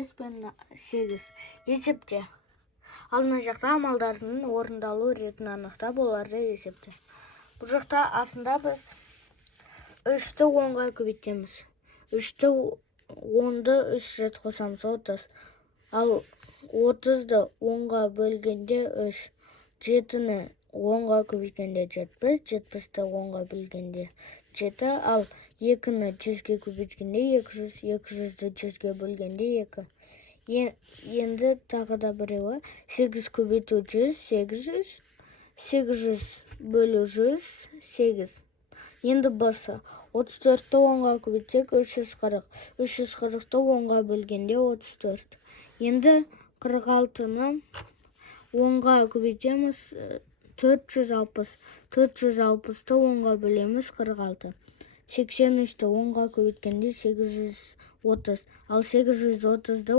8 есепте. Алдына жақта амалдардың орындалу ретін анықтап, оларды есепте. Бұл жақта асында біз 3-ті 10-ға көбейтеміз. 3-ті 10-ды 3 рет қосамыз, 30. Ал 30-ды 10-ға бөлгенде 3. 7-ні 10-ға көбейткенде 70, 70-ті 10-ға бөлгенде 7, ал 2-ні 100-ге көбейткенде 200, 200-ді 100-ге бөлгенде 2. Енді тағы да біреуі 8 көбейту 100, 800, 800 бөлу 100, 8. Енді басы 34-ті 10-ға көбейтсек 340, 340-ті 10-ға бөлгенде 34. Енді 46-ны 10-ға көбейтеміз 460, 460-ты 10-ға бөлеміз 46. 83-ті 10-ға көбейткенде 830, ал 830-ды